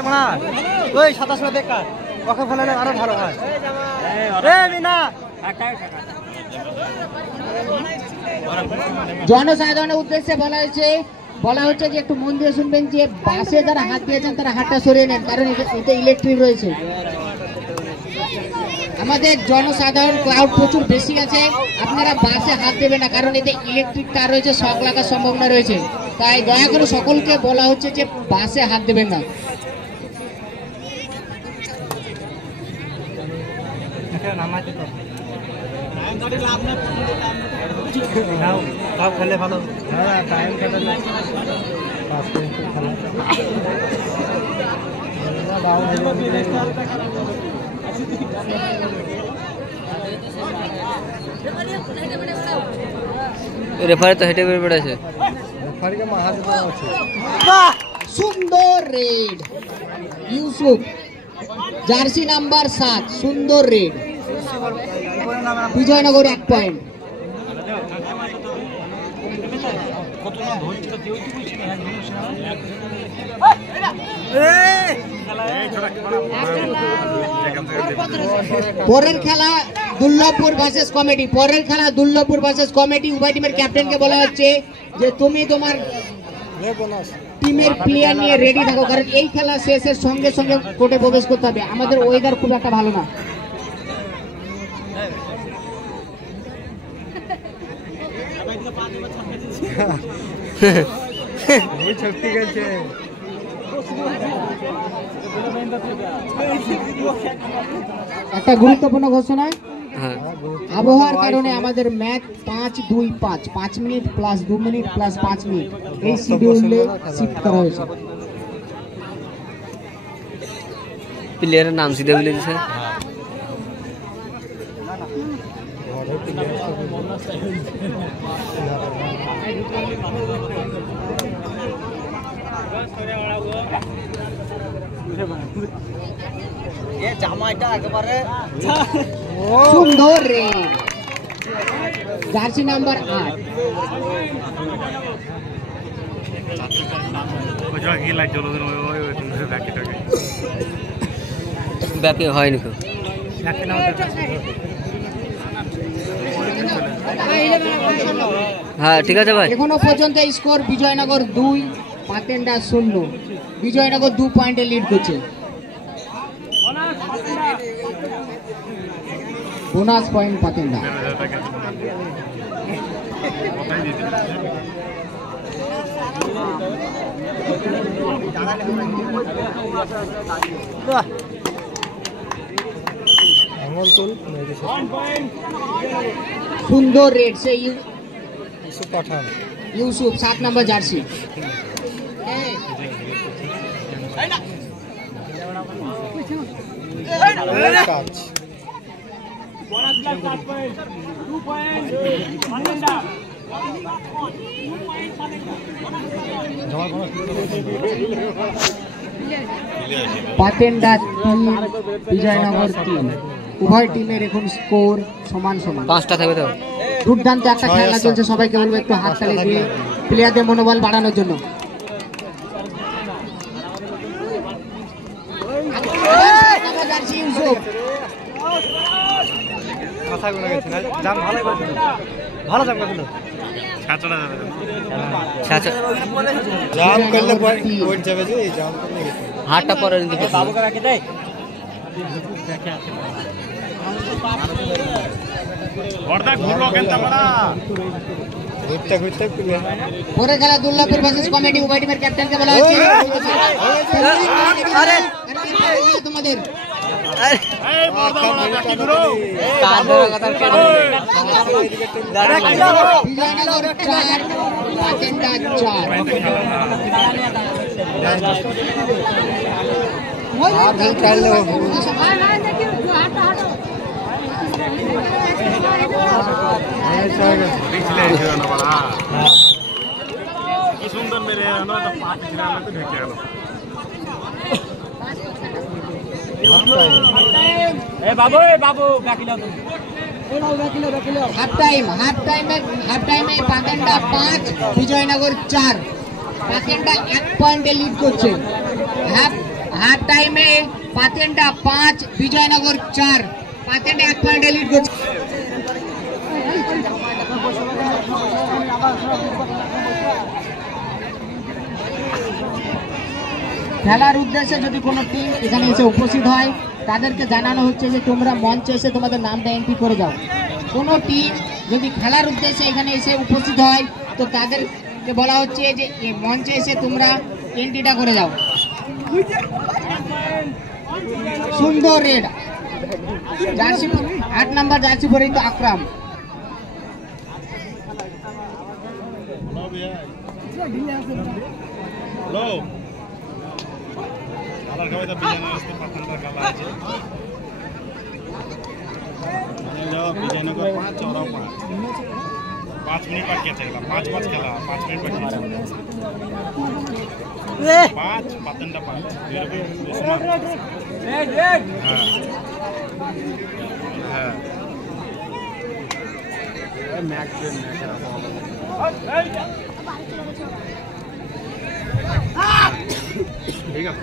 আসছে মানা ওই 27 বেকার ওকে ফেলালে আরো ভালো হয় মিনা জনসাধারণের উদ্দেশ্যে বলা হচ্ছে যে একটু মন দিয়ে শুনবেন যে বাসে যারা হাত দিয়েছেন তারা হাতটা সরিয়ে নেন, কারণ এটা ইলেকট্রিক রয়েছে। আমাদের জনসাধারণ ক্রাউড প্রচুর বেশি আছে, আপনারা বাসে হাত দেবেন না, কারণ এতে ইলেকট্রিক তার রয়েছে, শক লাগার সম্ভাবনা রয়েছে। তাই দয়া করে সকলকে বলা হচ্ছে যে বাসে হাত দেবেন না। খেলে ভালো টাইম খেলে রেফারি তো হেঁটে করে বেড়েছে। সুন্দর রেড ইউসুফ, জার্সি নাম্বার 7, সুন্দর রেড। বিজয়নগর 1 পয়েন্ট। পরের খেলা দুর্লভপুর ভার্সেস কমিটি। উভয় টিমের ক্যাপ্টেনকে বলা হচ্ছে যে তুমি তোমার টিমের প্লেয়ার নিয়ে রেডি থাকো, কারণ এই খেলা শেষের সঙ্গে সঙ্গে কোর্টে প্রবেশ করতে হবে। আমাদের ওয়েদার খুব একটা ভালো না। একটা গুরুত্বপূর্ণ ঘোষণা, আবহাওয়ার কারণে আমাদের match 5-2-5, 5 minute plus 2 minute plus 5 minute এই শিডিউলে শিফট করা হয়েছে। প্লেয়ারের নাম সিধে বলে দিয়েছে। সুন্দর রে, জার্সি নাম্বার 8। ব্যাপী হয়নি তো। হ্যাঁ ঠিক আছে ভাই। এখনো পর্যন্ত স্কোর বিজয়নগর 2, পাতেন্ডা 0। বিজয়নগর 2 পয়েন্টে লিড করছে। Bonus point Patenda. সুন্দর রেড সে ইউসুফ 7 নম্বর জার্সি। পাতেন্ডা 3, বিজয়নগর 3। উভয় টিমের এখন স্কোর সমান। 5টা থাকবে তো। দুর্দান্ত একটা খেলা চলছে, সবাইকে বলবো একটু হাততালি দিয়ে প্লেয়ারদের মনোবল বাড়ানোর জন্য। হাতটা পরে পরে খেলা দুর্লভপুর ভার্সেস কমিটি। উভয় টিমের ক্যাপ্টেনকে বলা হচ্ছে তোমাদের বিজয়নগর 4, পাতেন্ডা 4। সুন্দর মেরে হাফ টাইমে পাতেন্ডা 5, বিজয়নগর 4। পাতেন্ডা 1 পয়েন্টে লিড করছে। হাফ টাইমে পাতেন্ডা 5 বিজয়নগর 4। পাতেন্ডা 1 পয়েন্টে লিড করছে। খেলার উদ্দেশ্যে যদি কোনো টিম এখানে এসে উপস্থিত হয় তাদেরকে জানানো হচ্ছে যে তোমরা মঞ্চে এসে তোমাদের নামটা এন্ট্রি করে যাও। কোনো টিম যদি খেলার উদ্দেশ্যে এখানে এসে উপস্থিত হয় তো তাদেরকে বলা হচ্ছে যে এই মঞ্চে এসে তোমরা এন্ট্রিটা করে যাও। সুন্দর রেড জার্সি 8 নাম্বার জার্সি পরিহিত আকরাম। विजयनगर 5 और 5 मिनट बाकी है। 5 खेला 5 मिनट बाकी है। 5 पातंडा 5 ठीक है।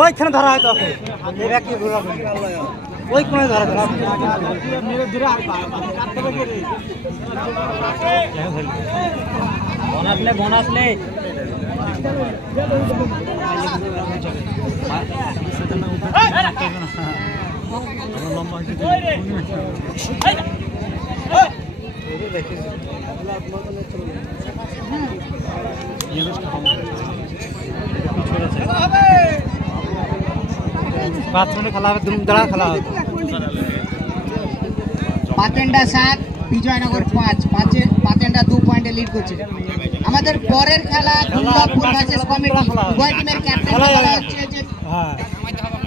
ওইখানে ধরা হয়তো ওই কোণে ধরা বোনাস নে পাতেন্ডা 7 বিজয়নগর 5। পাতেন্ডা 2 পয়েন্টে লিড করছে। আমাদের পরের খেলা দুর্গাপুর ভার্সেস কমিটি। উভয় টিমের ক্যাপ্টেন বলা হচ্ছে যে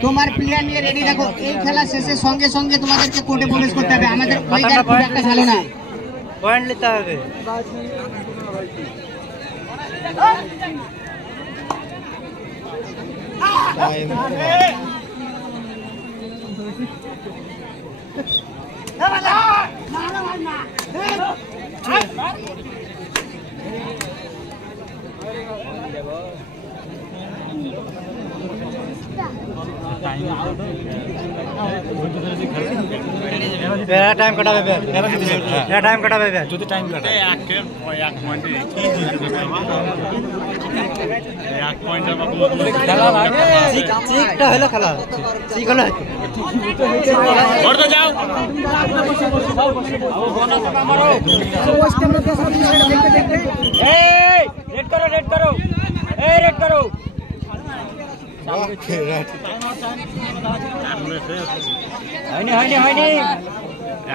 তোমার প্লেয়ার নিয়ে রেডি রাখো। এই খেলা শেষে সঙ্গে সঙ্গে তোমাদেরকে কোর্টে প্রবেশ করতে হবে। আমাদের ওয়েদার খুব একটা ভালো না, পয়েন্ট নিতে হবে। टाइम कटा टाइम कटा जो टाइम कटा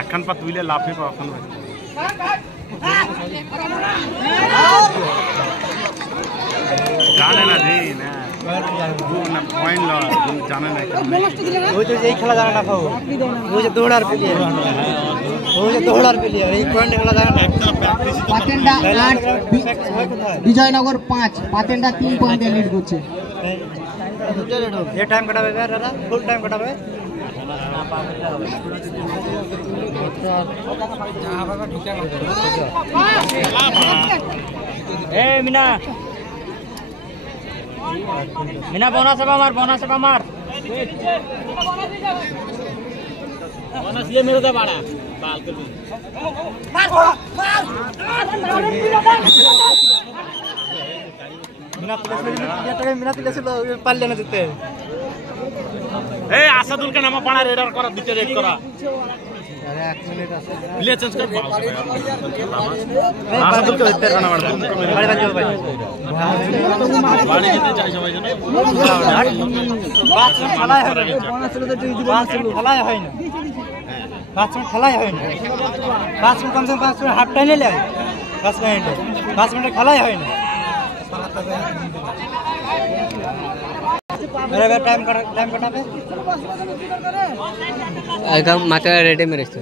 এখন পা তুইলে লাফে পা এখন জানে না রে না পয়েন্ট ল জানে না ওই তো এই খেলা জানে না খাও ওই যে দৌড়ার প্লেয়ার ওই যে দৌড়ার প্লেয়ার এই পয়েন্ট খেলা জানে না। পাতেন্ডা 8 বিজয়নগর 5। পাতেন্ডা 3 পয়েন্টে লিড করছে। ये टाइम कटावे दादा फुल टाइम कटावे ए मीना मीना बोनस है मार बोनस ये मेरे का बाड़ा बाल कर भी मीना प्लेस पाल लेना देते ए आसादुल का नाम पड़ा रेडर करा दिते रेड करा अरे 1 मिनट प्ले चेंज कर आसादुल का देते खाना पड़ता बड़े बच्चे भाई बाड़ी कितने चाहिए भाई जन बात खेलाय হয় না बात खेलाय হয় না 5 मिनट कम से कम 5 मिनट हाफ टाइम ले 5 मिनट खेलाय হয় না। मेरा टाइम कटा पे एकदम माता रेडी में रखते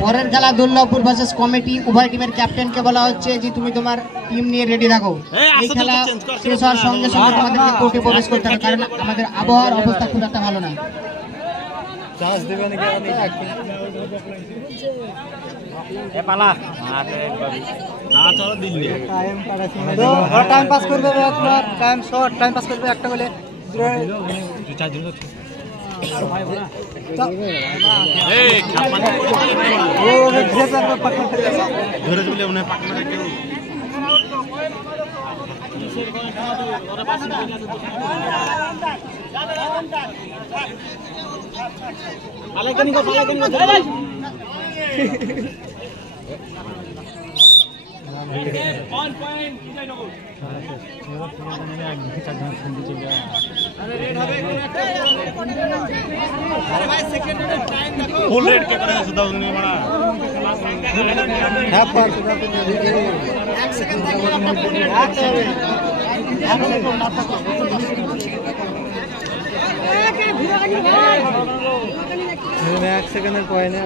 পরের খেলা দুর্গাপুর ভার্সেস কমিটি। উভয় টিমের ক্যাপ্টেনকে বলা হচ্ছে যে তুমি তোমার টিম নিয়ে রেডি থাকো। এই খেলা শেষ হওয়ার সঙ্গে সঙ্গে তোমাদেরকে কোর্টে প্রবেশ করতে হবে, কারণ আমাদের আবহাওয়ার অবস্থা খুব একটা ভালো না। চান্স দেবেন এ পালা টাইম পাস করবে, টাইম শর্ট, টাইম পাস করবে একটা বলে ফুল রেড के तरह सुधा उन्हें बड़ा এক সেকেন্ডের পয়েন্টে